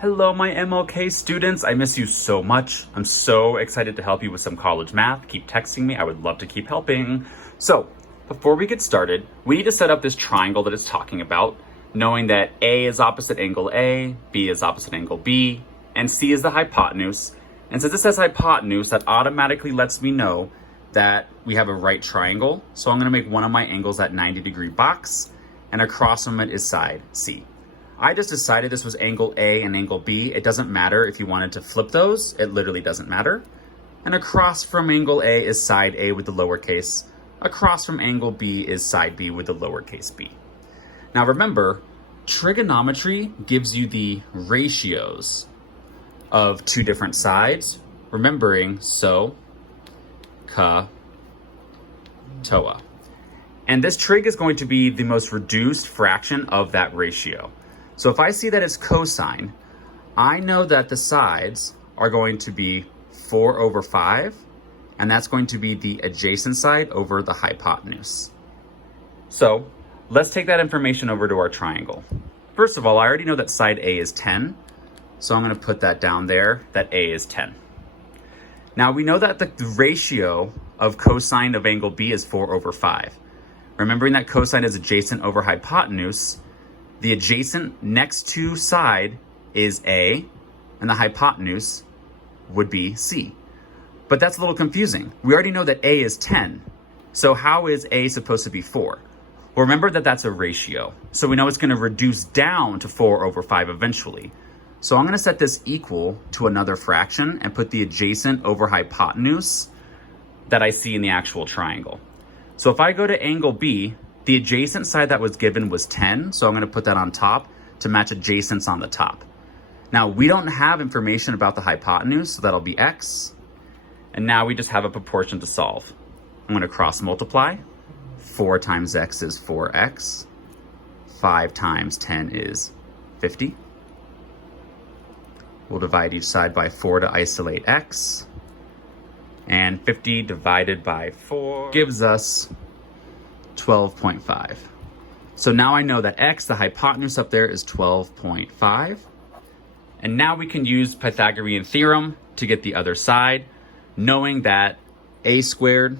Hello, my MLK students. I miss you so much. I'm so excited to help you with some college math. Keep texting me. I would love to keep helping. So, before we get started, we need to set up this triangle that it's talking about, knowing that A is opposite angle A, B is opposite angle B, and C is the hypotenuse. And since it says hypotenuse, that automatically lets me know that we have a right triangle. So I'm going to make one of my angles that 90-degree box, and across from it is side C. I just decided this was angle A and angle B. It doesn't matter if you wanted to flip those. It literally doesn't matter. And across from angle A is side A with the lowercase. Across from angle B is side B with the lowercase b. Now remember, trigonometry gives you the ratios of two different sides, remembering so, ka, toa. And this trig is going to be the most reduced fraction of that ratio. So if I see that it's cosine, I know that the sides are going to be 4 over 5, and that's going to be the adjacent side over the hypotenuse. So let's take that information over to our triangle. First of all, I already know that side A is 10, so I'm going to put that down there, that A is 10. Now we know that the ratio of cosine of angle B is 4 over 5. Remembering that cosine is adjacent over hypotenuse, the adjacent next to side is A, and the hypotenuse would be C. But that's a little confusing. We already know that A is 10, so how is A supposed to be 4? Well, remember that that's a ratio, so we know it's going to reduce down to 4 over 5 eventually. So I'm going to set this equal to another fraction and put the adjacent over hypotenuse that I see in the actual triangle. So if I go to angle B, the adjacent side that was given was 10, so I'm going to put that on top to match adjacents on the top. Now, we don't have information about the hypotenuse, so that'll be x. And now we just have a proportion to solve. I'm going to cross multiply. 4 times x is 4x. 5 times 10 is 50. We'll divide each side by 4 to isolate x. And 50 divided by 4 gives us 12.5. So now I know that x, the hypotenuse up there, is 12.5. And now we can use Pythagorean theorem to get the other side, knowing that a squared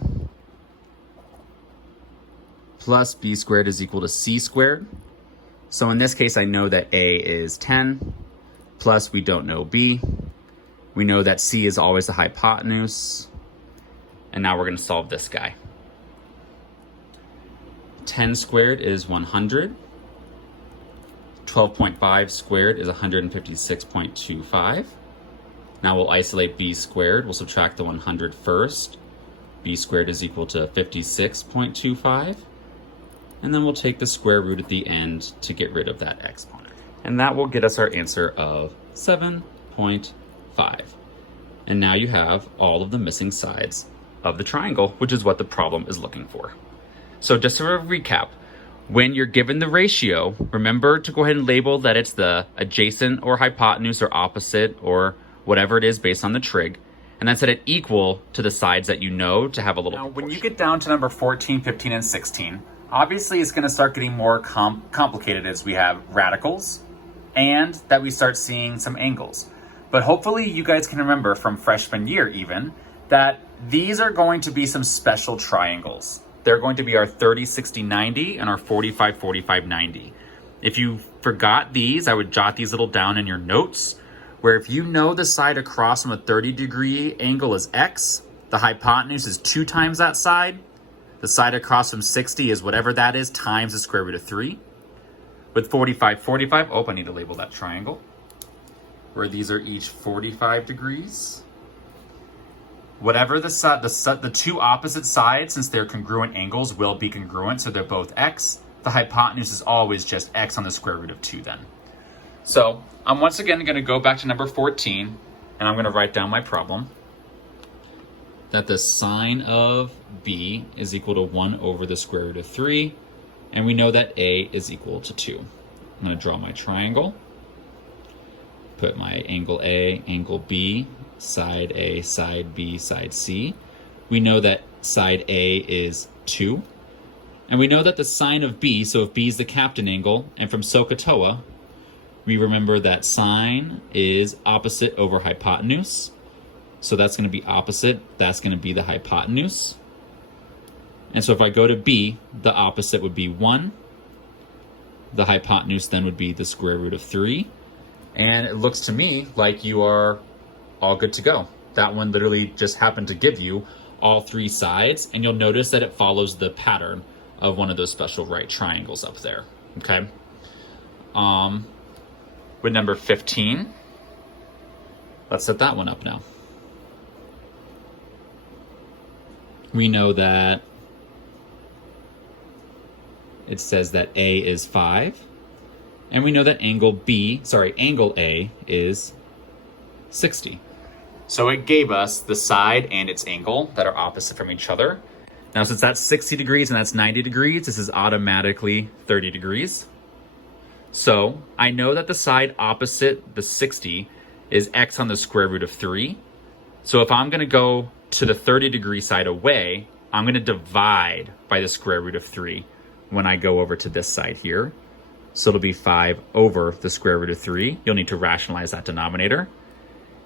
plus b squared is equal to c squared. So in this case, I know that a is 10, plus we don't know b. We know that c is always the hypotenuse. And now we're going to solve this guy. 10 squared is 100. 12.5 squared is 156.25. Now we'll isolate b squared. We'll subtract the 100 first. B squared is equal to 56.25. And then we'll take the square root at the end to get rid of that exponent. And that will get us our answer of 7.5. And now you have all of the missing sides of the triangle, which is what the problem is looking for. So just to recap, when you're given the ratio, remember to go ahead and label that it's the adjacent or hypotenuse or opposite or whatever it is based on the trig, and then set it equal to the sides that you know to have a little proportion. Now, when you get down to number 14, 15, and 16, obviously it's going to start getting more complicated as we have radicals and that we start seeing some angles. But hopefully you guys can remember from freshman year even that these are going to be some special triangles. They're going to be our 30, 60, 90 and our 45, 45, 90. If you forgot these, I would jot these little down in your notes, where if you know the side across from a 30-degree angle is x, the hypotenuse is 2 times that side. The side across from 60 is whatever that is times the square root of 3. With 45, 45, I need to label that triangle, where these are each 45 degrees. Whatever the two opposite sides, since they're congruent angles, will be congruent, so they're both x. The hypotenuse is always just x on the square root of 2 then. So I'm once again going to go back to number 14, and I'm going to write down my problem. That the sine of b is equal to 1 over the square root of 3, and we know that a is equal to 2. I'm going to draw my triangle, put my angle A, angle B, side A, side B, side C. We know that side A is 2. And we know that the sine of B, so if B is the captain angle, and from SOHCAHTOA, we remember that sine is opposite over hypotenuse. So that's going to be opposite. That's going to be the hypotenuse. And so if I go to b, the opposite would be 1. The hypotenuse then would be the square root of 3. And it looks to me like you are all good to go. That one literally just happened to give you all 3 sides. And you'll notice that it follows the pattern of one of those special right triangles up there. Okay. With number 15, let's set that one up now. We know that it says that A is 5, and we know that angle A is 60. So it gave us the side and its angle that are opposite from each other. Now, since that's 60 degrees and that's 90 degrees, this is automatically 30 degrees. So I know that the side opposite the 60 is x on the square root of 3. So if I'm going to go to the 30 degree side away, I'm going to divide by the square root of 3 when I go over to this side here. So it'll be 5 over the square root of 3. You'll need to rationalize that denominator.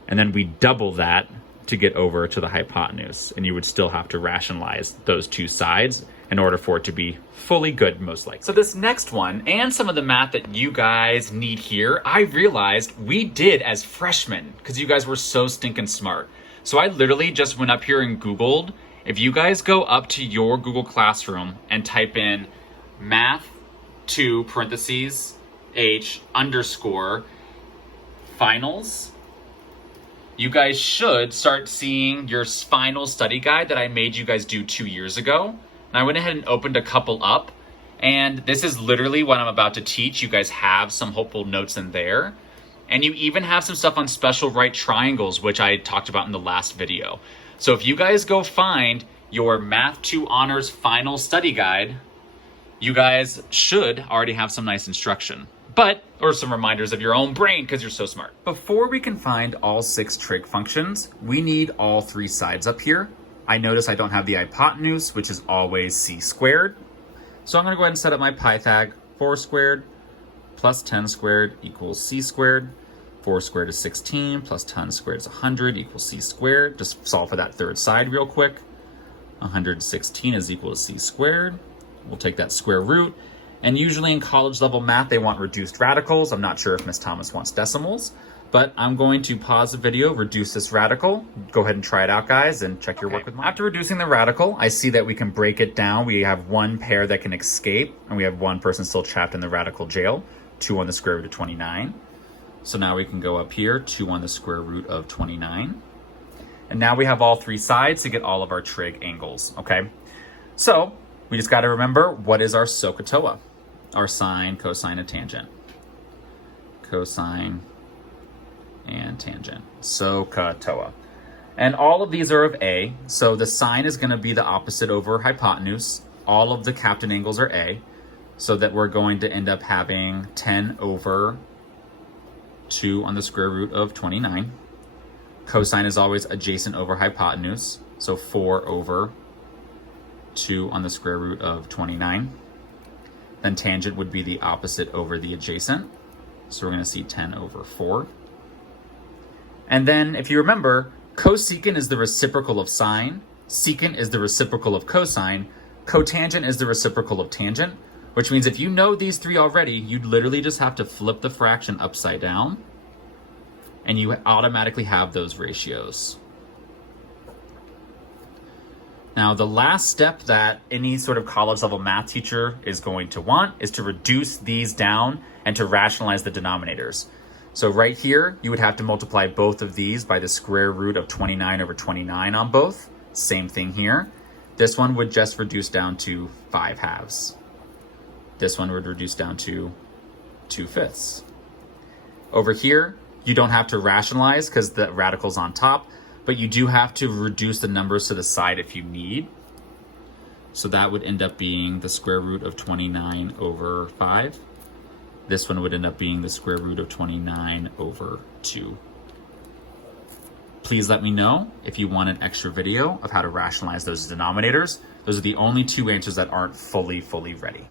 And then we double that to get over to the hypotenuse. And you would still have to rationalize those 2 sides in order for it to be fully good, most likely. So this next one, and some of the math that you guys need here, I realized we did as freshmen because you guys were so stinking smart. So I literally just went up here and Googled. If you guys go up to your Google Classroom and type in math 2 parentheses h underscore finals, you guys should start seeing your final study guide that I made you guys do 2 years ago. And I went ahead and opened a couple up. And this is literally what I'm about to teach. You guys have some hopeful notes in there. And you even have some stuff on special right triangles, which I talked about in the last video. So if you guys go find your Math 2 Honors Final Study Guide, you guys should already have some nice instruction. Or some reminders of your own brain because you're so smart. Before we can find all 6 trig functions, we need all 3 sides up here. I notice I don't have the hypotenuse, which is always c squared. So I'm going to go ahead and set up my Pythag. 4 squared plus 10 squared equals c squared. 4 squared is 16 plus 10 squared is 100 equals c squared. Just solve for that third side real quick. 116 is equal to c squared. We'll take that square root. And usually in college level math, they want reduced radicals. I'm not sure if Miss Thomas wants decimals, but I'm going to pause the video, reduce this radical. Go ahead and try it out, guys, and check your work with mine. After reducing the radical, I see that we can break it down. We have one pair that can escape, and we have one person still trapped in the radical jail, 2 on the square root of 29. So now we can go up here, 2 on the square root of 29. And now we have all 3 sides to get all of our trig angles, okay? So we just got to remember, what is our SOHCAHTOA? Our sine, cosine, and tangent. Cosine and tangent. SOHCAHTOA. And all of these are of A. So the sine is going to be the opposite over hypotenuse. All of the captain angles are A. So that we're going to end up having 10 over 2 on the square root of 29. Cosine is always adjacent over hypotenuse. So 4 over 2 on the square root of 29. Then tangent would be the opposite over the adjacent. So we're going to see 10 over 4. And then if you remember, cosecant is the reciprocal of sine. Secant is the reciprocal of cosine. Cotangent is the reciprocal of tangent, which means if you know these 3 already, you'd literally just have to flip the fraction upside down and you automatically have those ratios. Now, the last step that any sort of college level math teacher is going to want is to reduce these down and to rationalize the denominators. So right here, you would have to multiply both of these by the square root of 29 over 29 on both. Same thing here. This one would just reduce down to 5/2. This one would reduce down to 2/5. Over here, you don't have to rationalize because the radical's on top, but you do have to reduce the numbers to the side if you need. So that would end up being the square root of 29 over 5. This one would end up being the square root of 29 over 2. Please let me know if you want an extra video of how to rationalize those denominators. Those are the only 2 answers that aren't fully ready.